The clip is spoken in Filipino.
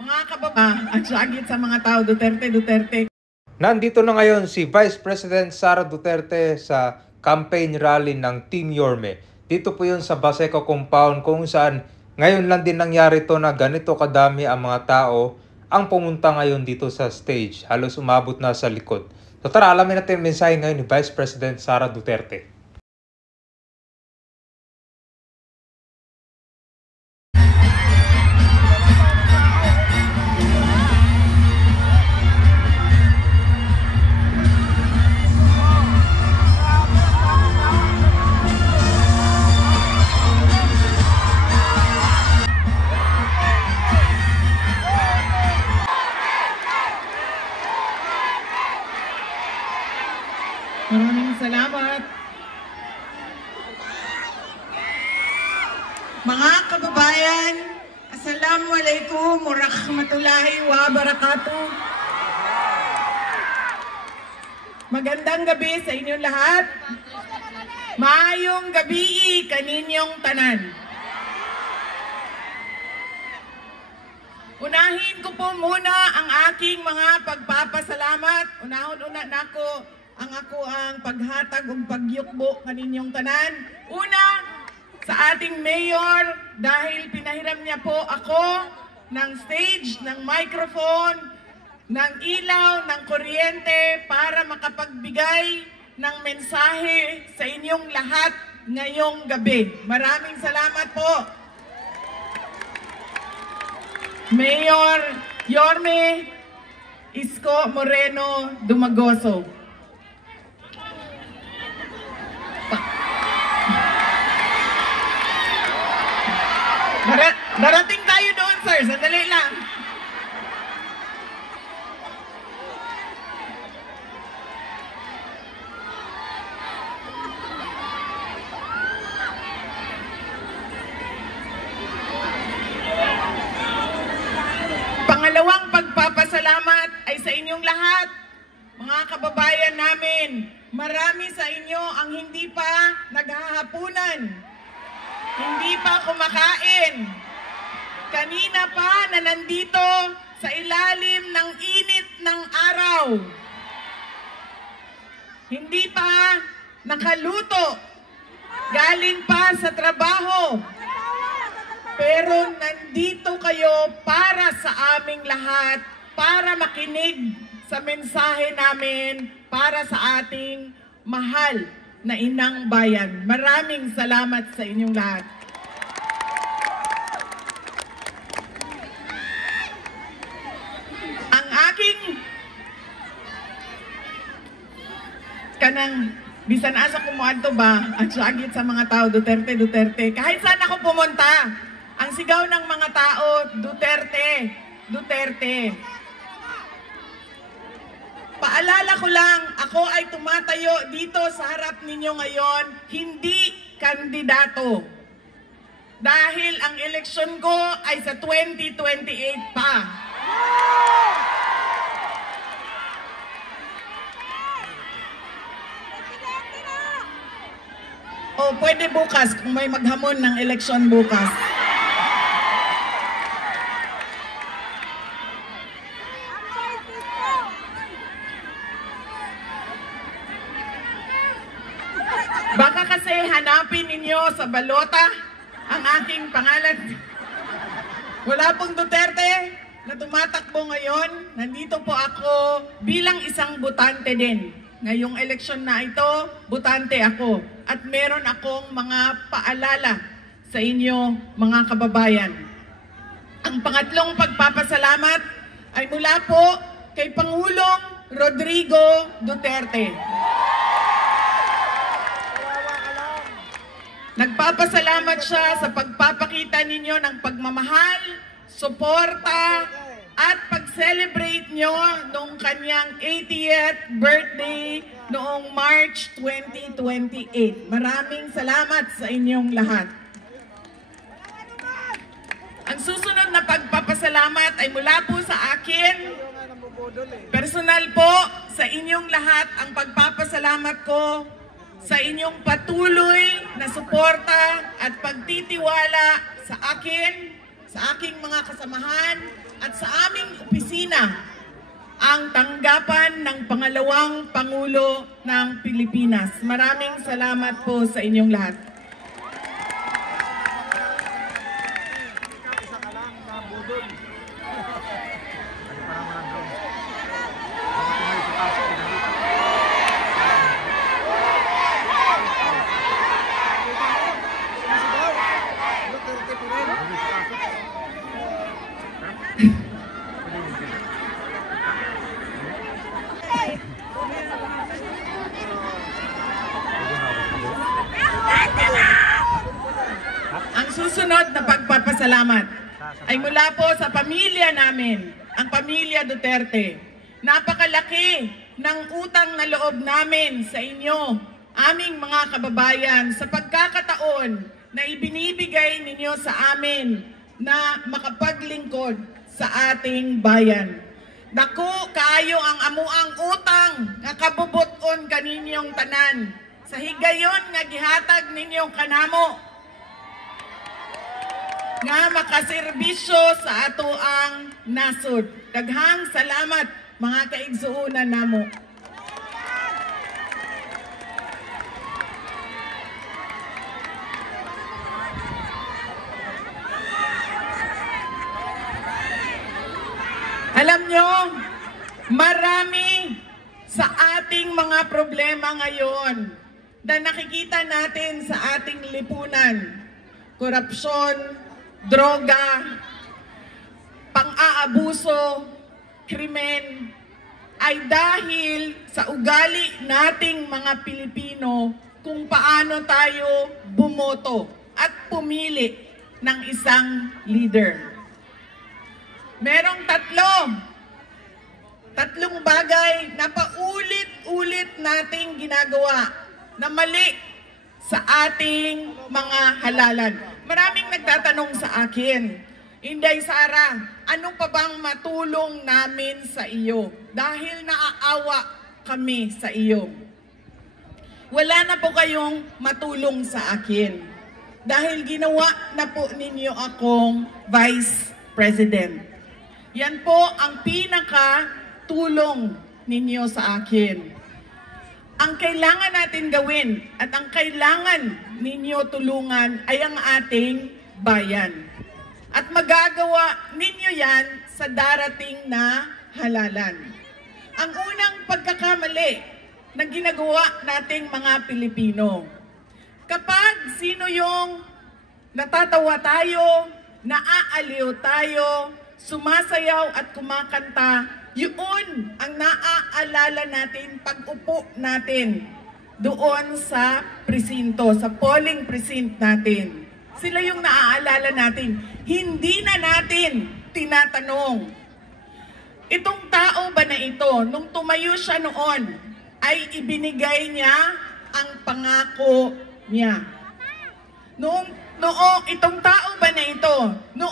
mga kababayan at sagit sa mga tao, Duterte. Nandito na ngayon si Vice President Sara Duterte sa campaign rally ng Team Yorme. Dito po yun sa Baseco Compound kung saan ngayon lang din nangyari to na ganito kadami ang mga tao ang pumunta ngayon dito sa stage. Halos umabot na sa likod. So tara, alamin natin ang mensahe ngayon ni Vice President Sara Duterte. Maraming salamat. Mga kababayan, Assalamualaikum warahmatullahi wabarakatuh. Magandang gabi sa inyong lahat. Maayong gabi kaninyong tanan. Unahin ko po muna ang aking mga pagpapasalamat. Unahon-una nako ang paghatag ug pagyukbo kaninyong tanan. Una, sa ating mayor dahil pinahiram niya po ako ng stage, ng microphone, ng ilaw, ng kuryente para makapagbigay ng mensahe sa inyong lahat ngayong gabi. Maraming salamat po. Mayor Yorme Isko Moreno Dumagoso. Darating tayo doon, sir. Sandali lang. Pangalawang pagpapasalamat ay sa inyong lahat, mga kababayan namin. Marami sa inyo ang hindi pa naghahapunan. Hindi pa kumakain. Kanina pa na nandito sa ilalim ng init ng araw. Hindi pa nakaluto. Galing pa sa trabaho. Pero nandito kayo para sa aming lahat, para makinig sa mensahe namin, para sa ating mahal na inang bayan. Maraming salamat sa inyong lahat. Ang aking kanang bisan asa kumuadto ba at sagit sa mga tao, Duterte. Kahit saan ako pumunta, ang sigaw ng mga tao, Duterte. Paalala ko lang, ako ay tumatayo dito sa harap ninyo ngayon, hindi kandidato. Dahil ang eleksyon ko ay sa 2028 pa. O pwede bukas kung may maghamon ng eleksyon bukas. Baka kasi hanapin ninyo sa balota ang aking pangalan. Wala pong Duterte na tumatakbo ngayon. Nandito po ako bilang isang botante din. Ngayong eleksyon na ito, botante ako. At meron akong mga paalala sa inyo, mga kababayan. Ang pangatlong pagpapasalamat ay mula po kay Pangulong Rodrigo Duterte. Nagpapasalamat siya sa pagpapakita ninyo ng pagmamahal, suporta, at pag-celebrate nyo noong kanyang 80th birthday noong March 2028. Maraming salamat sa inyong lahat. Ang susunod na pagpapasalamat ay mula po sa akin. Personal po sa inyong lahat ang pagpapasalamat ko sa inyong patuloy na suporta at pagtitiwala sa akin, sa aking mga kasamahan at sa aming opisina ang tanggapan ng pangalawang Pangulo ng Pilipinas. Maraming salamat po sa inyong lahat. Ang susunod na pagpapasalamat ay mula po sa pamilya namin, ang pamilya Duterte. Napakalaki ng utang na loob namin sa inyo, aming mga kababayan, sa pagkakataon na ibinibigay ninyo sa amin na makapaglingkod sa ating bayan. Dako kaayo ang amuang utang nga kabubuton kaninyong tanan. Sa higayon nga gihatag ninyong kanamo nga makaserbisyo sa ato ang nasod. Daghang salamat mga kaigsuunan namo. Alam nyo, marami sa ating mga problema ngayon na nakikita natin sa ating lipunan. Korupsyon, droga, pang-aabuso, krimen, ay dahil sa ugali nating mga Pilipino kung paano tayo bumoto at pumili ng isang leader. Merong tatlong bagay na paulit-ulit nating ginagawa na mali sa ating mga halalan. Maraming nagtatanong sa akin, Inday Sara, ano pa bang matulong namin sa iyo? Dahil naaawa kami sa iyo. Wala na po kayong matulong sa akin. Dahil ginawa na po ninyo akong Vice President. Yan po ang pinaka-tulong ninyo sa akin. Ang kailangan natin gawin at ang kailangan ninyo tulungan ay ang ating bayan. At magagawa ninyo yan sa darating na halalan. Ang unang pagkakamali na ginagawa nating mga Pilipino. Kapag sino yung natatawa tayo, naaaliw tayo, sumasayaw at kumakanta, yun ang naaalala natin pag-upo natin doon sa presinto, sa polling precinct natin. Sila yung naaalala natin. Hindi na natin tinatanong, itong tao ba na ito, nung tumayo siya noon, ay ibinigay niya ang pangako niya. Noong itong tao ba na ito, noong